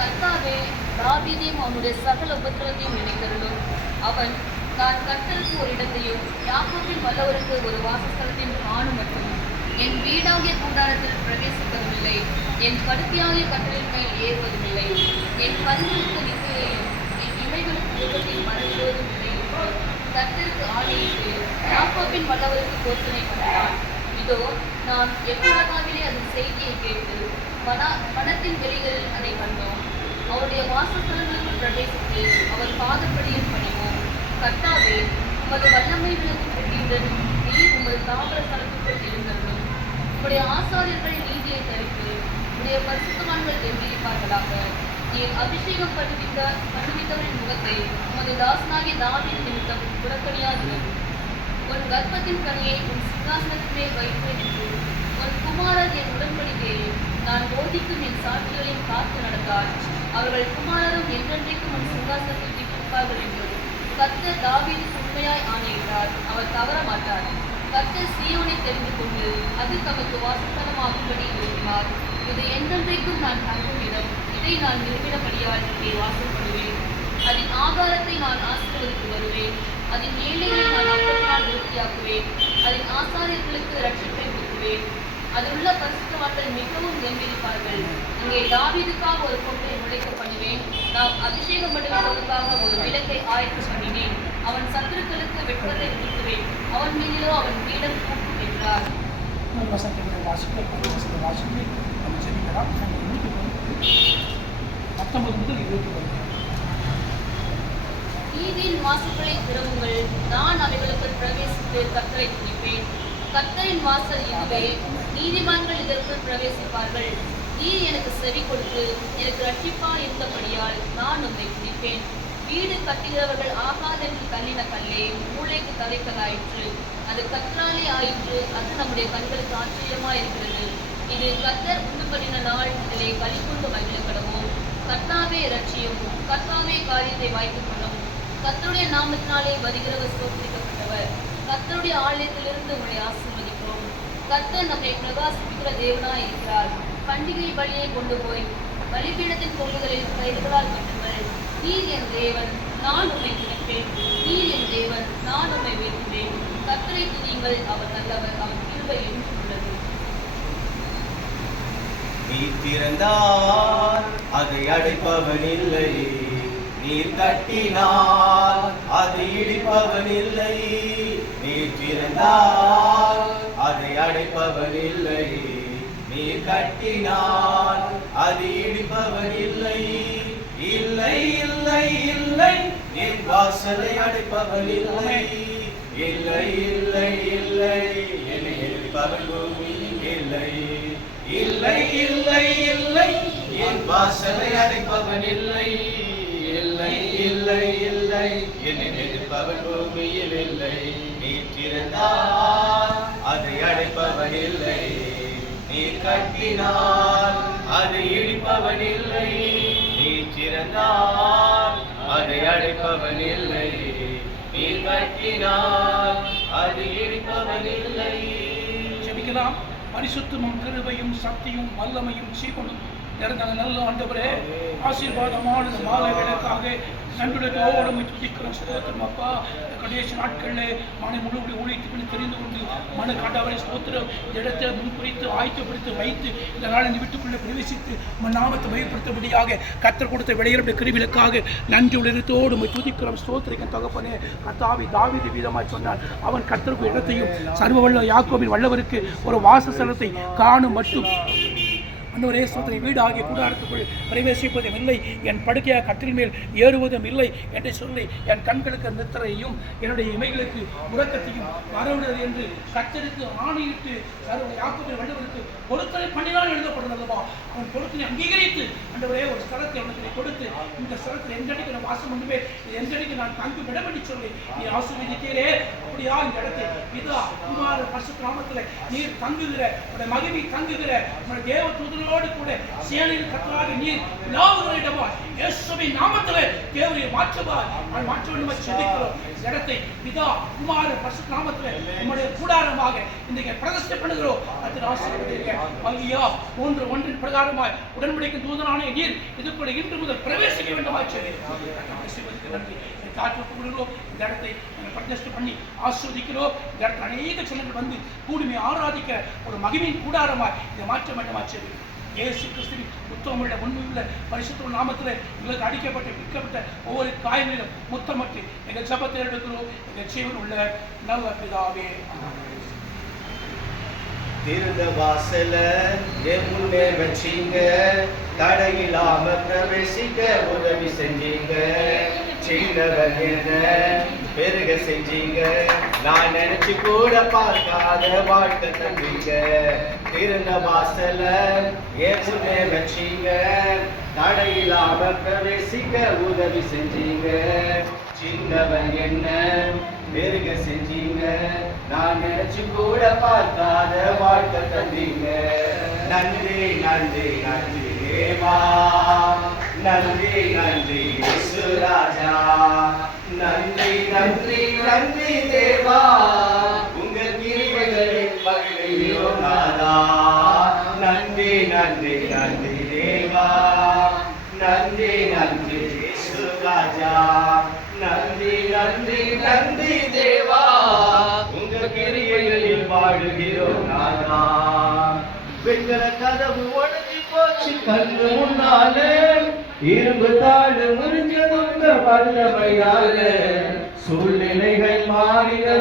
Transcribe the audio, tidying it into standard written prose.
கர்த்தாவே, தாவீதையும் அவனுடைய சகல உபத்திரவத்தையும் நினைத்தருளும். அவன், நான் கர்த்தருக்கு ஒரு இடத்தையும் யாக்கோபின் வல்லவருக்கு ஒரு வாசஸ்தலத்தையும் காணும் மட்டும் என் வீடாகிய கூடாரத்தில் பிரவேசிப்பதுமில்லை, என் படுக்கையாகிய கட்டளின் மேல் ஏறுவதுமில்லை, என் கண்களுக்கு நித்திரையும் என் இமைகளுக்கு விபத்தில் மறைவதும் இல்லை என்று கர்த்தருக்கு ஆணையிட்டு யாக்கோபின் வல்லவருக்கு போதனை பண்ணான். இதோ, நாம் எப்பிரகாவிலே அதன் செய்தியை கேட்டு வனத்தின் வெளிகளில் அதை கண்டோம். அவருடைய வாசஸ்தலங்களுக்கு பிரவேசித்து அவர் பாதப்படியில் பணிவோம். கர்த்தாவே, உமது வல்லமை விளக்கும் பெட்டியுடன் நீர் உமது தாவர ஸ்தலத்துக்குள் இருந்தருளும். உம்முடைய ஆசாரியர்கள் நீதியை தரித்து உடைய பரிசுத்தவான்கள் எம்பியிருப்பார்களாக. நீர் அபிஷேகம் பண்ணுவித்தவரின் முகத்தை உமது தாசனாகிய தாவீது நிமித்தம் புறக்கணியாதிரும். உன் கர்ப்பத்தின் கனியை உன் சிங்காசனத்தின் மேல் வைப்பேன் என்று உன் குமாரர் என் உடன்படிக்கையை நான் போதிக்கும் என் சாட்சிகளையும் காத்து நடந்தால் அவர்கள் குமாரரும் என்றென்றைக்கும் உன் சிங்காசனத்தில் வீட்டிருப்பார்கள் என்று கர்த்தர் தாவீதுக்கு உண்மையாய் ஆணையிட்டார். அவர் தவற மாட்டார். கர்த்தர் சீயோனை தெரிந்து கொண்டு அது தமக்கு வாசஸ்தலமாகும்படி விரும்பினார். இது என்றென்றைக்கும் நான் தங்கும் இடம். இதை நான் விரும்பினபடியால் இங்கே வாசப்படுவேன். அதன் ஆகாரத்தை நான் ஆசீர்வதித்து வருவேன். அதன் ஏழைகளை நான் அப்பத்தினால் திருப்தியாக்குவேன். அதன் ஆசாரியர்களுக்கு ரட்சிப்பை கொடுக்குவேன். அதிலுள்ள பரிசுத்தவான்கள் மிகவும் கம்பீரிப்பார்கள். இங்கே தாவீதுக்காக ஒரு கொம்பை முளைக்க பண்ணுவேன். நாம் அபிஷேகம் பண்ணுவதற்காக ஒரு விளக்கை ஆயத்தம் பண்ணினேன். அவன் சத்துருக்களுக்கு வெட்கத்தை விதிக்குவேன். அவன் மீதிலோ அவன் பீடம் கூட்டும் என்றார். நீதியின் வாசல்களை திறவுங்கள், நான் அவைகளுக்கு பிரவேசித்து கர்த்தரை துதிப்பேன். கர்த்தரின் வாசல் இதுவே, நீதிமான்கள் இதற்குள் பிரவேசிப்பார்கள். நீர் எனக்கு செவி கொடுத்து எனக்கு ரட்சிப்பா இருந்தபடியால் நான் உம்மை துதிப்பேன். வீடு கட்டுகிறவர்கள் ஆகாதென்று தள்ளின கல்லே மூளைக்கு தலைக்கலாயிற்று. அது கர்த்தராலே ஆயிற்று. அது நம்முடைய கண்களுக்கு ஆச்சரியமாயிருக்கிறது. இது கர்த்தர் உண்டு பண்ணின நாள். இதிலே களிகொண்டு மகிழ கடவோம். கர்த்தாவே இரட்சியும். கர்த்தாவே காரியத்தை வாய்த்துக் கொள்ளும். கர்த்தருடைய நாமத்தினாலே வருகிறவர் ஸ்தோத்திரிக்கப்பட்டவர். கர்த்தருடைய ஆலயத்திலிருந்து உங்களை ஆசீர்வதிக்கிறோம். கர்த்தர் நம்மை பிரகாசிப்பிக்கிற தேவனாய் இருக்கிறார். பண்டிகை பலியை கொண்டு போய் பலிபீடத்தின் கொம்புகளில் கயிறுகளால் கட்டுங்கள். நீர் என் தேவன், நான் உம்மை துதிப்பேன். நீர் என் தேவன், நான் உம்மை உயர்த்துவேன். கர்த்தரை துதியுங்கள், அவர் நல்லவர், அவர் கிருபை என்றும் உள்ளது. நீர் திறந்தால் அதை அடைப்பவன் இல்லை, நீர் கட்டினால் அதை இடிப்பவன் இல்லை. நீர் திறந்தால் அதை அடைப்பவன் இல்லை, நீர் கட்டினால் அது இடிப்பவன் இல்லை. இல்லை இல்லை இல்லை, என் வாசலை அடைப்பவன் இல்லை. இல்லை இல்லை இல்லை, என்னை எதிர்ப்பவன் பூமியில் இல்லை. இல்லை இல்லை இல்லை, என் வாசலை அடைப்பவன் இல்லை. இல்லை இல்லை இல்லை, என்னை எதிர்ப்பவன் பூமியில் இல்லை. நீர் திறந்தால் அதை அடைப்பவன் இல்லை, நீர் கட்டினால் அது இடிப்பவன் இல்லை. நீர் திறந்தால் அதை அடைப்பவன் இல்லை, நீர் கட்டினால் அது இடிப்பவன் இல்லை. ஜெபிக்கலாம். பரிசுத்தமும் கிருபையும் சக்தியும் வல்லமையும் சீவனும் நிறைந்த நல்ல ஆண்டவரே, ஆசீர்வாதமான மாலை வேலைக்காக நன்றியோடு துதிக்கிறோம். ஸ்தோத்திரம் அப்பா. கடைசி நாட்களில் மனை முழுவதும் ஊழியத்துக்கு தெரிந்து கொண்டு மன காண்டவரை ஸ்தோத்திரம் இந்த இடத்தை முன்குறித்து ஆயத்தப்படுத்தி வைத்து இந்த நாள் இந்த வீட்டுக்குள்ளே பிரவேசித்து நாமத்தை பயப்படுத்தபடியாக கர்த்தர் கொடுத்த விளையாட கிருவிலுக்காக நன்றியுடனத்தோடு துதிக்கிறோம். ஸ்தோத்திரிக்கும் தகப்பனே, கர்த்தாவி தாவீது வீதமாய் சொன்னான், அவன் கர்த்தருக்கு இடத்தையும் சர்வ வல்ல யாக்கோபின் வல்லவருக்கு ஒரு வாசஸ்தலத்தை காணும் மட்டும் அன்னொரே சோதனை வீடு ஆகிய கூடாரத்துக்குள் பிரவேசிப்பதும் இல்லை, என் படுக்கையாக கட்டில் மேல் ஏறுவதும் இல்லை என்று சொல்லி என் கண்களுக்கு நித்திரையும் என்னுடைய இமைகளுக்கு உறக்கத்தையும் வரவிடுவது என்று கர்த்தருக்கு ஆணையிட்டு யாக்கோபின் வல்லவருக்கு பொருத்தனை பண்ணினால் எழுதப்படுகிறதா. அவன் பொருத்தனை அங்கீகரித்து அன்றவரே ஒரு ஸ்தலத்தை அவனுக்கு கொடுத்து இந்த ஸ்தலத்தில் எந்தடிக்கு நான் வாசம் பண்ணுவேன், எந்தடிக்கு நான் தங்கும் இடம் என்று சொல்லி நீ ஆசீர்வதித்தீரே. அப்படியா இந்த இடத்தை பிதா குமார பரிசுத்த நாமத்தில் நீர் தங்குகிற மகிமை தங்குகிற தேவ தூதரோடு கூட சேனையில் கர்த்தராகிய நீர் விலாவுகிற இடமா இயேசுவின் நாமத்திலே தேவனை மாற்றுவார். மாற்ற வேண்டும் செபிக்கிறோம். இடத்தை பிதா குமார பரிசுத்த நாமத்திலே நம்முடைய கூடாரமாக இன்றைக்கு பிரதிஷ்டை பண்ணுகிறோம். அதன் ஆசீர்வதிங்க. அல்லேலூயா. 1:1 பிரகாரமாய் உடன்படிக்கை தூதனான நீர் இதுக்குள்ள இன்று முதல் பிரவேசிக்க வேண்டும் ஆசீர்வதிக்க நன்றி. காற்றுக்கொள்கிறோம். இந்த இடத்தை பிரதிஷ்டை பண்ணி ஆஸ்வதிக்கிறோம். இந்த இடத்துல அநேக ஜனங்கள் வந்து கூடுமை ஆராதிக்க ஒரு மகிமையின் கூடாரமாய் இதை மாற்ற வேண்டும் ஆச்சரியம். இயேசு கிறிஸ்துவின் உத்தமமுள்ள உண்மையுள்ள பரிசுத்த நாமத்தில் எங்களுக்கு அடிக்கப்பட்டு விற்கப்பட்ட ஒவ்வொரு காயங்களிலும் முத்தமட்டு எங்கள் ஜபத்தை எடுக்கிறோம். எங்கள் ஜீவன் உள்ள நல்ல பிதாவே. திறந்த வாசல என் முன்னே வச்சீங்க, தடையில்லாம பிரவேசிக்க உதவி செஞ்சீங்க. சின்னவன் என்ன பெருக செஞ்சீங்க, நான் நினைச்சு கூட பார்க்காத வாழ்க்கை தந்தீங்க. திறந்த வாசல என் முன்னே வச்சீங்க, தடையில்லாம பிரவேசிக்க உதவி செஞ்சீங்க. சின்னவன் என்ன பெருக செஞ்சீங்க, நான் நினைச்சு கூட பார்க்காத வாழ்க்கை தந்தீங்க. நன்றி நன்றி நன்றி தேவா, நன்றி நன்றி இயேசு ராஜா, நன்றி நன்றி நன்றி தேவா, உங்க கிருபைகளின் மகிமையிலும் நாதா. நன்றி நன்றி நன்றி தேவா, நன்றி நன்றி இயேசு ராஜா, நன்றி நன்றி நன்றி தேவா, உங்க கிரியைகளில் வாழுகிறோம் நாதா. வெண்கல கதவு உடைஞ்சு போச்சு கண்ணு முன்னாலே, இரும்பு தாழ் முறிஞ்சது உங்க வல்லமையாலே, சூழ்நிலைகள் மாறின